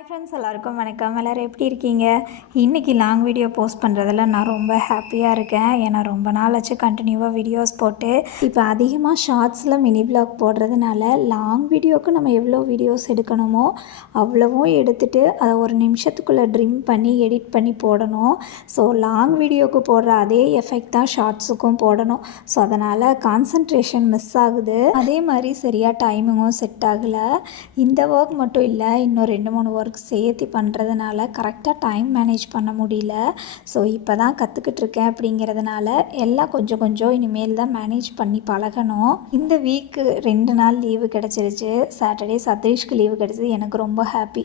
Hi friends எல்லாருக்கும் வணக்கம். எல்லோரும் எப்படி இருக்கீங்க? இன்றைக்கி லாங் வீடியோ போஸ்ட் பண்ணுறதுல நான் ரொம்ப ஹாப்பியாக இருக்கேன். ஏன்னா ரொம்ப நாள் ஆச்சு கண்டினியூவாக வீடியோஸ் போட்டு. இப்போ அதிகமாக ஷார்ட்ஸில் மினி பிளாக் போடுறதுனால லாங் வீடியோவுக்கு நம்ம எவ்வளோ வீடியோஸ் எடுக்கணுமோ அவ்வளவும் எடுத்துகிட்டு அதை ஒரு நிமிஷத்துக்குள்ளே ட்ரிம் பண்ணி எடிட் பண்ணி போடணும். ஸோ லாங் வீடியோவுக்கு போடுற அதே எஃபெக்ட் தான் ஷார்ட்ஸுக்கும் போடணும். ஸோ அதனால் கான்சன்ட்ரேஷன் மிஸ் ஆகுது. அதே மாதிரி சரியாக டைமிங்கும் செட் ஆகலை. இந்த ஒர்க் மட்டும் இல்லை இன்னும் ரெண்டு மூணு ஒர்க் சேர்த்து பண்ணுறதுனால கரெக்டாக டைம் மேனேஜ் பண்ண முடியல. ஸோ இப்போ தான் கற்றுக்கிட்டு இருக்கேன் அப்படிங்கிறதுனால எல்லாம் கொஞ்சம் கொஞ்சம் இனிமேல் தான் மேனேஜ் பண்ணி பழகணும். இந்த வீக்கு ரெண்டு நாள் லீவு கிடச்சிருச்சு. சாட்டர்டே சதீஷ்க்கு லீவு கிடச்சிது. எனக்கு ரொம்ப ஹாப்பி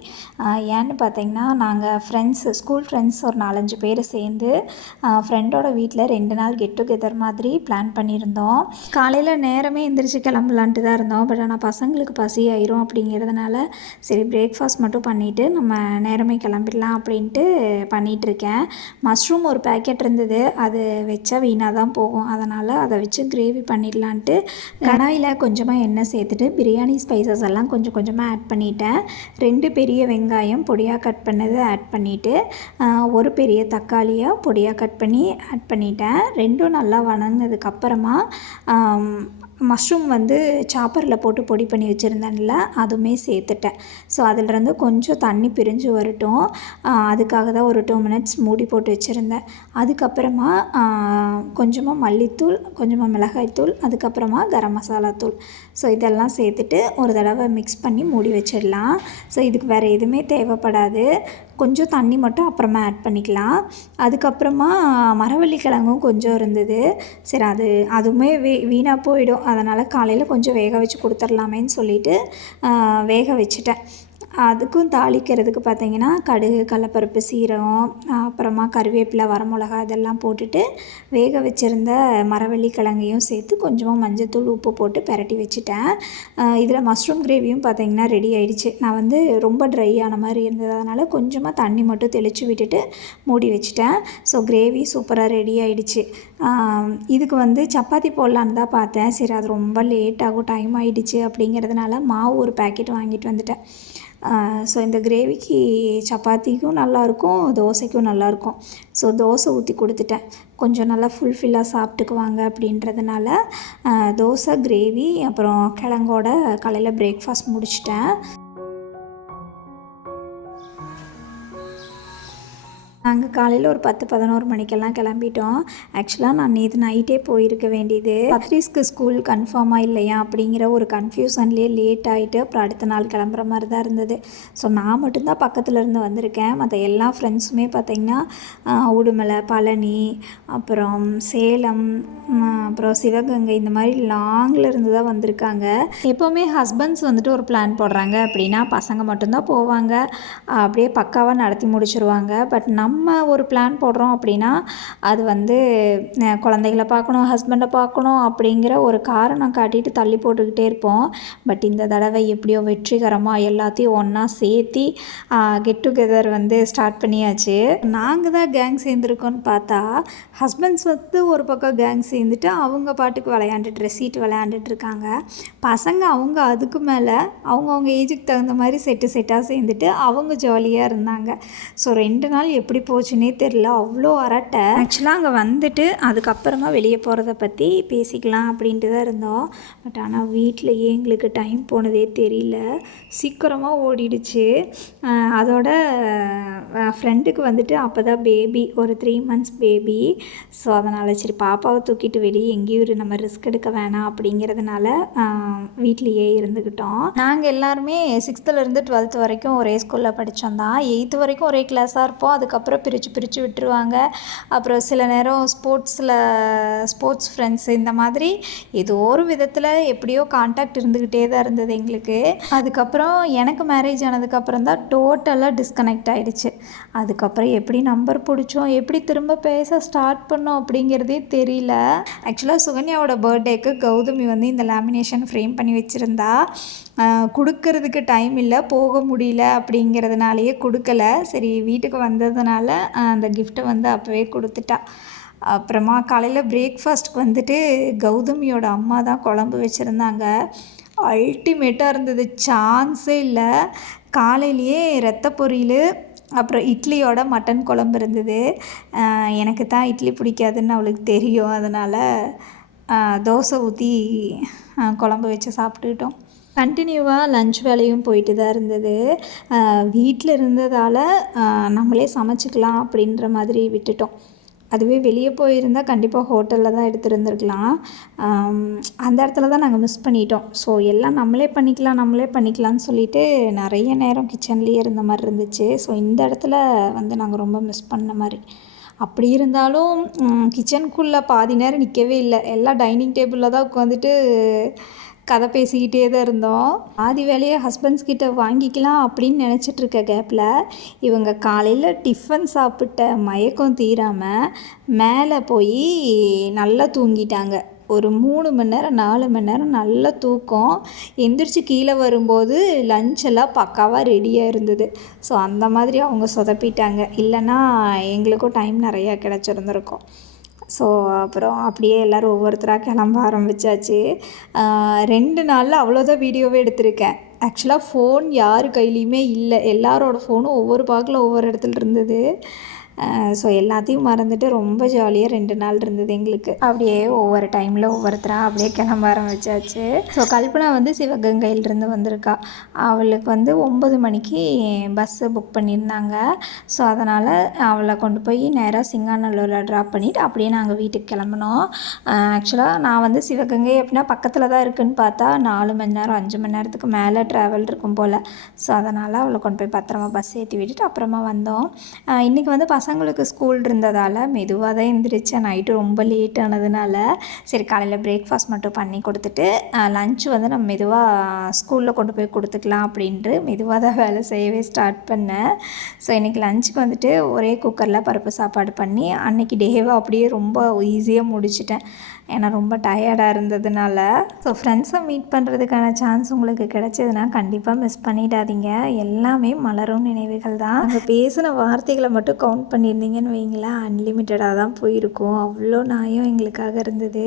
ஏன்னு பார்த்தீங்கன்னா நாங்கள் ஃப்ரெண்ட்ஸ் ஸ்கூல் ஃப்ரெண்ட்ஸ் ஒரு நாலஞ்சு பேர் சேர்ந்து ஃப்ரெண்டோட வீட்டில் ரெண்டு நாள் கெட் டுகெதர் மாதிரி பிளான் பண்ணியிருந்தோம். காலையில் நேரமே எந்திரிச்சு கிளம்பலான்ட்டு தான் இருந்தோம். பட் ஆனால் பசங்களுக்கு பசி ஆயிரும் அப்படிங்கிறதுனால சரி பிரேக்ஃபாஸ்ட் மட்டும் பண்ணிவிட்டு நம்ம நேரமே கிளம்பிடலாம் அப்படின்ட்டு பண்ணிகிட்ருக்கேன் மஷ்ரூம் ஒரு பேக்கெட் இருந்தது. அது வச்சா வீணாக தான் போகும். அதனால் அதை வச்சு கிரேவி பண்ணிடலான்ட்டு கடாயில் கொஞ்சமாக எண்ணெய் சேர்த்துட்டு பிரியாணி ஸ்பைசஸ் எல்லாம் கொஞ்சம் கொஞ்சமாக ஆட் பண்ணிட்டேன். ரெண்டு பெரிய வெங்காயம் பொடியாக கட் பண்ணது ஆட் பண்ணிவிட்டு ஒரு பெரிய தக்காளியாக பொடியாக கட் பண்ணி ஆட் பண்ணிட்டேன். ரெண்டும் நல்லா வணங்கினதுக்கப்புறமா மஷ்ரூம் வந்து சாப்பரில் போட்டு பொடி பண்ணி வச்சுருந்தேன்ல அதுவுமே சேர்த்துட்டேன். ஸோ அதிலிருந்து கொஞ்சம் தண்ணி பிரிஞ்சு வரட்டும். அதுக்காக தான் ஒரு டூ மினிட்ஸ் மூடி போட்டு வச்சுருந்தேன். அதுக்கப்புறமா கொஞ்சமாக மல்லித்தூள் கொஞ்சமாக மிளகாய்த்தூள் அதுக்கப்புறமா கரம் மசாலா தூள். ஸோ இதெல்லாம் சேர்த்துட்டு ஒரு தடவை மிக்ஸ் பண்ணி மூடி வச்சிடலாம். ஸோ இதுக்கு வேறு எதுவுமே தேவைப்படாது. கொஞ்சம் தண்ணி மட்டும் அப்புறமா ஆட் பண்ணிக்கலாம். அதுக்கப்புறமா மரவள்ளி கிழங்கும் கொஞ்சம் இருந்தது. சரி அது அதுவுமே வீ வீணாக போயிடும். அதனால் காலையில் கொஞ்சம் வேக வச்சு கொடுத்துர்லாமேன்னு சொல்லிட்டு வேக வச்சுட்டேன். அதுக்கும் தாளிக்கிறதுக்கு பார்த்தீங்கன்னா கடுகு கடலப்பருப்பு சீரகம் அப்புறமா கருவேப்பிலை வரமிளகா இதெல்லாம் போட்டுட்டு வேக வச்சுருந்த மரவள்ளி கிழங்கையும் சேர்த்து கொஞ்சமாக மஞ்சத்தூள் உப்பு போட்டு பெரட்டி வச்சுட்டேன். இதில் மஷ்ரூம் கிரேவியும் பார்த்தீங்கன்னா ரெடி ஆயிடுச்சு. நான் வந்து ரொம்ப ட்ரை ஆன மாதிரி இருந்தது. அதனால் கொஞ்சமாக தண்ணி மட்டும் தெளித்து விட்டுட்டு மூடி வச்சுட்டேன். ஸோ கிரேவி சூப்பராக ரெடி ஆயிடுச்சு. இதுக்கு வந்து சப்பாத்தி போடலான்னு தான் பார்த்தேன். சரி அது ரொம்ப லேட் ஆகும் டைம் ஆகிடுச்சு அப்படிங்கிறதுனால மாவு ஒரு பேக்கெட் வாங்கிட்டு வந்துட்டேன். ஸோ இந்த கிரேவிக்கு சப்பாத்திக்கும் நல்லாயிருக்கும் தோசைக்கும் நல்லாயிருக்கும். ஸோ தோசை ஊற்றி கொடுத்துட்டேன். கொஞ்சம் நல்லா ஃபுல்ஃபில்லாக சாப்பிட்டுக்குவாங்க அப்படின்றதுனால தோசை கிரேவி அப்புறம் கிழங்கோட காலையில் பிரேக்ஃபாஸ்ட் முடிச்சிட்டேன். நாங்கள் காலையில் ஒரு பத்து பதினோரு மணிக்கெல்லாம் கிளம்பிட்டோம். ஆக்சுவலாக நான் நேற்று நைட்டே போயிருக்க வேண்டியது. பத்ரிஸ்க்கு ஸ்கூல் கன்ஃபார்மாக இல்லையா அப்படிங்கிற ஒரு கன்ஃபியூஷன்லேயே லேட் ஆகிட்டு அப்புறம் அடுத்த நாள் கிளம்புற மாதிரி தான் இருந்தது. ஸோ நான் மட்டும்தான் பக்கத்தில் இருந்து வந்திருக்கேன். மற்ற எல்லா ஃப்ரெண்ட்ஸுமே பார்த்திங்கன்னா உடுமலை பழனி அப்புறம் சேலம் அப்புறம் சிவகங்கை இந்த மாதிரி லாங்கில் இருந்து தான் வந்திருக்காங்க. எப்போவுமே ஹஸ்பண்ட்ஸ் வந்துட்டு ஒரு பிளான் போடுறாங்க அப்படின்னா பசங்க மட்டும்தான் போவாங்க. அப்படியே பக்காவாக நடத்தி முடிச்சிருவாங்க. பட் நம்ம நம்ம ஒரு பிளான் போடுறோம் அப்படின்னா அது வந்து குழந்தைகளை பார்க்கணும் ஹஸ்பண்டை பார்க்கணும் அப்படிங்கிற ஒரு காரணம் காட்டிட்டு தள்ளி போட்டுக்கிட்டே இருப்போம். பட் இந்த தடவை எப்படியோ வெற்றிகரமாக எல்லாத்தையும் ஒன்றா சேர்த்தி கெட் டுகெதர் வந்து ஸ்டார்ட் பண்ணியாச்சு. நாங்கள் தான் கேங் சேர்ந்துருக்கோன்னு பார்த்தா ஹஸ்பண்ட்ஸ் வந்து ஒரு பக்கம் கேங் சேர்ந்துட்டு அவங்க பாட்டுக்கு விளையாண்டுட்டு ரெசீட் விளையாண்டுட்டு இருக்காங்க. பசங்க அவங்க அதுக்கு மேலே அவங்கவுங்க ஏஜுக்கு தகுந்த மாதிரி செட்டு செட்டாக சேர்ந்துட்டு அவங்க ஜாலியாக இருந்தாங்க. ஸோ ரெண்டு நாள் எப்படி போச்சுன்னே தெரில அவ்வளோ அரட்டை. ஆக்சுவலாக அங்கே வந்துட்டு அதுக்கப்புறமா வெளியே போகிறத பற்றி பேசிக்கலாம் அப்படின்ட்டு தான் இருந்தோம். பட் ஆனால் வீட்டிலையே எங்களுக்கு டைம் போனதே தெரியல. சீக்கிரமாக ஓடிடுச்சு. அதோட ஃப்ரெண்டுக்கு வந்துட்டு அப்போ தான் பேபி ஒரு த்ரீ மந்த்ஸ் பேபி ஸோ அதனால் சரி பாப்பாவை தூக்கிட்டு வெளியே எங்கேயும் நம்ம ரிஸ்க் எடுக்க வேணாம் அப்படிங்கிறதுனால வீட்லேயே இருந்துக்கிட்டோம் நாங்கள் எல்லாருமே சிக்ஸ்த்துலேருந்து டுவெல்த் வரைக்கும் ஒரே ஸ்கூலில் படித்தோம் தான். எயித்து வரைக்கும் ஒரே கிளாஸாக இருப்போம். அதுக்கப்புறம் பிரித்து பிரித்து விட்டுருவாங்க. அப்புறம் சில நேரம் ஸ்போர்ட்ஸில் ஸ்போர்ட்ஸ் ஃப்ரெண்ட்ஸ் இந்த மாதிரி ஏதோ ஒரு விதத்தில் எப்படியோ காண்டாக்ட் இருந்துக்கிட்டே தான் இருந்தது எங்களுக்கு. அதுக்கப்புறம் எனக்கு மேரேஜ் ஆனதுக்கப்புறம் தான் டோட்டலாக டிஸ்கனெக்ட் ஆகிடுச்சு அதுக்கப்புறம் எப்படி நம்பர் பிடிச்சோம் எப்படி திரும்ப பேச ஸ்டார்ட் பண்ணோம் அப்படிங்கிறதே தெரியல. ஆக்சுவலாக சுகன்யாவோட பர்த்டேக்கு கௌதமி வந்து இந்த லேமினேஷன் ஃப்ரேம் பண்ணி வச்சுருந்தா கொடுக்கறதுக்கு டைம் இல்லை போக முடியல அப்படிங்கிறதுனாலையே கொடுக்கல. சரி வீட்டுக்கு வந்ததுனால அந்த கிஃப்ட்டை வந்து அப்போவே கொடுத்துட்டா. அப்புறமா காலையில் பிரேக்ஃபாஸ்ட்க்கு வந்துட்டு கௌதமியோட அம்மா தான் குழம்பு வச்சுருந்தாங்க. அல்டிமேட்டாக இருந்தது சான்ஸே இல்லை. காலையிலேயே ரத்த பொரியல் அப்புறம் இட்லியோட மட்டன் குழம்பு இருந்தது. எனக்கு தான் இட்லி பிடிக்காதுன்னு அவளுக்கு தெரியும். அதனால் தோசை ஊற்றி குழம்பு வச்சு சாப்பிட்டுக்கிட்டோம். கண்டினியூவாக லஞ்ச் வேலையும் போயிட்டு தான் இருந்தது. வீட்டில் இருந்ததால் நம்மளே சமைச்சிக்கலாம் அப்படின்ற மாதிரி விட்டுட்டோம். அதுவே வெளியே போயிருந்தால் கண்டிப்பாக ஹோட்டலில் தான் எடுத்துருந்துருக்கலாம். அந்த இடத்துல தான் நாங்கள் மிஸ் பண்ணிட்டோம். ஸோ எல்லாம் நம்மளே பண்ணிக்கலாம் நம்மளே பண்ணிக்கலாம்னு சொல்லிட்டு நிறைய நேரம் கிச்சன்லேயே இருந்த மாதிரி இருந்துச்சு. ஸோ இந்த இடத்துல வந்து நாங்கள் ரொம்ப மிஸ் பண்ண மாதிரி. அப்படி இருந்தாலும் கிச்சனுக்குள்ளே பாதி நேரம் நிற்கவே இல்லை. எல்லாம் டைனிங் டேபிளில் தான் உட்காந்துட்டு கதை பேசிக்கிட்டே தான் இருந்தோம். ஆதி வேலையை ஹஸ்பண்ட்ஸ் கிட்ட வாங்கிக்கலாம் அப்படின்னு நினச்சிட்டு இருக்க கேப்பில் இவங்க காலையில் டிஃபன் சாப்பிட்ட மயக்கம் தீராமல் மேலே போய் நல்லா தூங்கிட்டாங்க. ஒரு மூணு மணி நேரம் நாலு மணி நேரம் நல்ல தூக்கம். எந்திரிச்சு கீழே வரும்போது லஞ்செல்லாம் பக்காவாக ரெடியாக இருந்தது. ஸோ அந்த மாதிரி அவங்க சொதப்பிட்டாங்க. இல்லைன்னா எங்களுக்கும் டைம் நிறையா கிடச்சிருந்துருக்கும். ஸோ அப்புறம் அப்படியே எல்லோரும் ஒவ்வொருத்தராக கிளம்ப ஆரம்பித்தாச்சு ரெண்டு நாளில் அவ்வளோதான் வீடியோவே எடுத்திருக்கேன். ஆக்சுவலாக ஃபோன் யார் கையிலையுமே இல்லை. எல்லாரோட ஃபோனும் ஒவ்வொரு பாக்கில் ஒவ்வொரு இடத்துல இருந்தது. ஸோ எல்லாத்தையும் மறந்துட்டு ரொம்ப ஜாலியாக ரெண்டு நாள் இருந்தது எங்களுக்கு. அப்படியே ஒவ்வொரு டைமில் ஒவ்வொருத்தராக அப்படியே கிளம்ப ஆரம்பிச்சாச்சு. ஸோ கல்பனா வந்து சிவகங்கையிலிருந்து வந்திருக்கா. அவளுக்கு வந்து ஒம்பது மணிக்கு பஸ்ஸு புக் பண்ணியிருந்தாங்க. ஸோ அதனால் அவளை கொண்டு போய் நேராக சிங்காநல்லூரில் ட்ராப் பண்ணிவிட்டு அப்படியே நாங்கள் வீட்டுக்கு கிளம்புனோம். ஆக்சுவலாக நான் வந்து சிவகங்கை அப்படின்னா பக்கத்தில் தான் இருக்குதுன்னு பார்த்தா நாலு மணி நேரம் அஞ்சு மணி நேரத்துக்கு மேலே ட்ராவல் இருக்கும் போல். ஸோ அதனால் அவளை கொண்டு போய் பத்திரமா பஸ் ஏற்றி விட்டுட்டு அப்புறமா வந்தோம். இன்றைக்கி வந்து பஸ் பசங்களுக்கு ஸ்கூல் இருந்ததால் மெதுவாக தான் எழுந்திரிச்சேன் நைட்டு ரொம்ப லேட் ஆனதுனால சரி காலையில் பிரேக்ஃபாஸ்ட் மட்டும் பண்ணி கொடுத்துட்டு லஞ்ச் வந்து நம்ம மெதுவாக ஸ்கூலில் கொண்டு போய் கொடுத்துக்கலாம் அப்படின்ட்டு மெதுவாக தான் வேலை செய்யவே ஸ்டார்ட் பண்ணேன். ஸோ இன்றைக்கி லஞ்சுக்கு வந்துட்டு ஒரே குக்கரில் பருப்பு சாப்பாடு பண்ணி அன்றைக்கி டேவை அப்படியே ரொம்ப ஈஸியாக முடிச்சிட்டேன். ஏன்னா ரொம்ப டயர்டாக இருந்ததுனால. ஸோ ஃப்ரெண்ட்ஸை மீட் பண்ணுறதுக்கான சான்ஸ் உங்களுக்கு கிடைச்சதுன்னா கண்டிப்பாக மிஸ் பண்ணிடாதீங்க. எல்லாமே மலரும் நினைவுகள் தான். அங்கே பேசின வார்த்தைகளை மட்டும் கவுண்ட் பண்ணியிருந்தீங்கன்னு வைங்களேன். அன்லிமிட்டடாக தான் போயிருக்கும். அவ்வளோ நியாயம் எங்களுக்காக இருந்தது.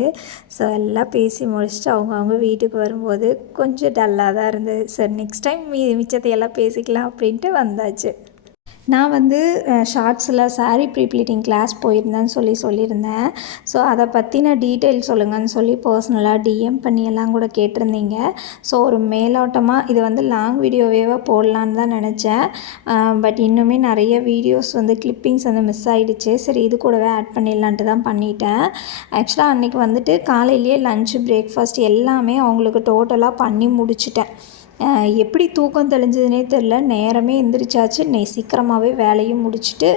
ஸோ எல்லாம் பேசி முடிச்சுட்டு அவங்க அவங்க வீட்டுக்கு வரும்போது கொஞ்சம் டல்லாக தான் இருந்தது. சரி நெக்ஸ்ட் டைம் மீ மிச்சத்தை எல்லாம் பேசிக்கலாம் அப்படின்ட்டு வந்தாச்சு. நான் வந்து ஷார்ட்ஸில் சாரீ ப்ரீப்ளீட்டிங் கிளாஸ் போயிருந்தேன்னு சொல்லி சொல்லியிருந்தேன். ஸோ அதை பற்றின டீட்டெயில் சொல்லுங்கன்னு சொல்லி பர்சனலாக டிஎம் பண்ணி எல்லாம் கூட கேட்டிருந்தீங்க. ஸோ ஒரு மேலோட்டமாக இது வந்து லாங் வீடியோவேவாக போடலான்னு தான் நினச்சேன். பட் இன்னுமே நிறைய வீடியோஸ் வந்து கிளிப்பிங்ஸ் வந்து மிஸ் ஆகிடுச்சு சரி இது கூடவே ஆட் பண்ணிடலான்ட்டு தான் பண்ணிட்டேன். ஆக்சுவலாக அன்றைக்கி வந்துட்டு காலையிலேயே லஞ்சு பிரேக்ஃபாஸ்ட் எல்லாமே அவங்களுக்கு டோட்டலாக பண்ணி முடிச்சிட்டேன். எப்படி தூக்கம் தெளிஞ்சதுனே தெரில நேரமே எந்திரிச்சாச்சு. இன்னைக்கு சீக்கிரமாகவே வேலையும் முடிச்சுட்டு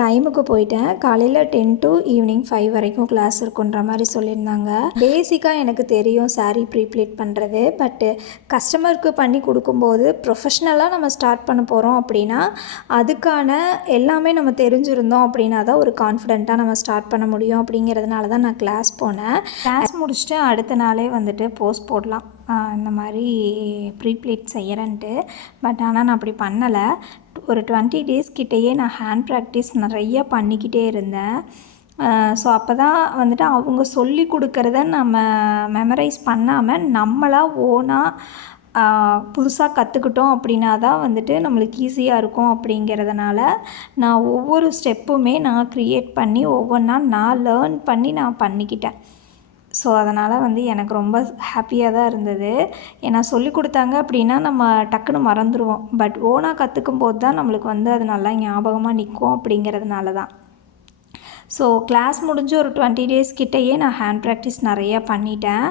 டைமுக்கு போயிட்டேன். காலையில் டென் டு ஈவினிங் ஃபைவ் வரைக்கும் கிளாஸ் இருக்குன்ற மாதிரி சொல்லியிருந்தாங்க. பேசிக்காக எனக்கு தெரியும் சாரீ ப்ரீப்ளேட் பண்ணுறது பட்டு கஸ்டமருக்கு பண்ணி கொடுக்கும்போது ப்ரொஃபஷ்னலாக நம்ம ஸ்டார்ட் பண்ண போகிறோம் அப்படின்னா அதுக்கான எல்லாமே நம்ம தெரிஞ்சிருந்தோம் அப்படின்னா தான் ஒரு கான்ஃபிடெண்ட்டாக நம்ம ஸ்டார்ட் பண்ண முடியும் அப்படிங்கிறதுனால தான் நான் கிளாஸ் போனேன். கிளாஸ் முடிச்சுட்டு அடுத்த நாளே வந்துட்டு போஸ்ட் போடலாம். இந்த மாதிரி ப்ரீப்ளேட் செய்கிறேன்ட்டு பட் ஆனால் நான் அப்படி பண்ணலை. ஒரு டுவெண்ட்டி டேஸ் கிட்டேயே நான் ஹேண்ட் ப்ராக்டிஸ் நிறைய பண்ணிக்கிட்டே இருந்தேன். ஸோ அப்போ தான் வந்துட்டு அவங்க சொல்லி கொடுக்குறத நம்ம மெமரைஸ் பண்ணாமல் நம்மளாக ஓனாக புதுசாக கற்றுக்கிட்டோம் அப்படின்னா தான் வந்துட்டு நம்மளுக்கு ஈஸியாக இருக்கும் அப்படிங்கிறதுனால நான் ஒவ்வொரு ஸ்டெப்புமே நான் க்ரியேட் பண்ணி ஒவ்வொன்றா நான் லேர்ன் பண்ணி நான் பண்ணிக்கிட்டேன். ஸோ அதனால் வந்து எனக்கு ரொம்ப ஹாப்பியாக தான் இருந்தது. ஏன்னா சொல்லி கொடுத்தாங்க அப்படின்னா நம்ம டக்குன்னு மறந்துடுவோம் பட் ஓனாக கற்றுக்கும் போது தான் நம்மளுக்கு வந்து அது நல்லா ஞாபகமாக நிற்கும் அப்படிங்கிறதுனால தான். ஸோ கிளாஸ் முடிஞ்சு ஒரு டுவெண்ட்டி டேஸ் கிட்டேயே நான் ஹேண்ட் ப்ராக்டிஸ் நிறையா பண்ணிட்டேன்.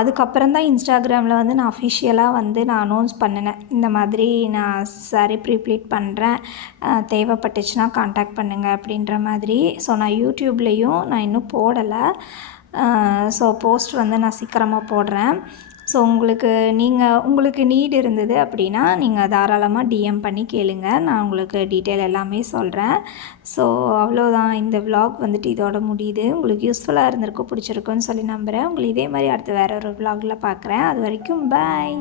அதுக்கப்புறம் தான் இன்ஸ்டாகிராமில் வந்து நான் அஃபிஷியலாக வந்து நான் அனௌன்ஸ் பண்ணினேன். இந்த மாதிரி நான் சரி ப்ரீப்ளீட் பண்ணுறேன் தேவைப்பட்டுச்சுன்னா காண்டாக்ட் பண்ணுங்கள் அப்படின்ற மாதிரி. ஸோ நான் யூடியூப்லேயும் நான் இன்னும் போடலை. ஸோ போஸ்ட் வந்து நான் சீக்கிரமாக போடுறேன். ஸோ உங்களுக்கு நீங்கள் உங்களுக்கு நீட் இருந்தது அப்படின்னா நீங்கள் தாராளமாக டிஎம் பண்ணி கேளுங்க. நான் உங்களுக்கு டீட்டெயில் எல்லாமே சொல்கிறேன் ஸோ அவ்வளோதான் இந்த விலாக் வந்துட்டு இதோட முடியுது. உங்களுக்கு யூஸ்ஃபுல்லாக இருந்திருக்கும் பிடிச்சிருக்குன்னு சொல்லி நம்புகிறேன் உங்களை இதே மாதிரி அடுத்து வேற ஒரு விலாகில் பார்க்குறேன் அது வரைக்கும் பாய்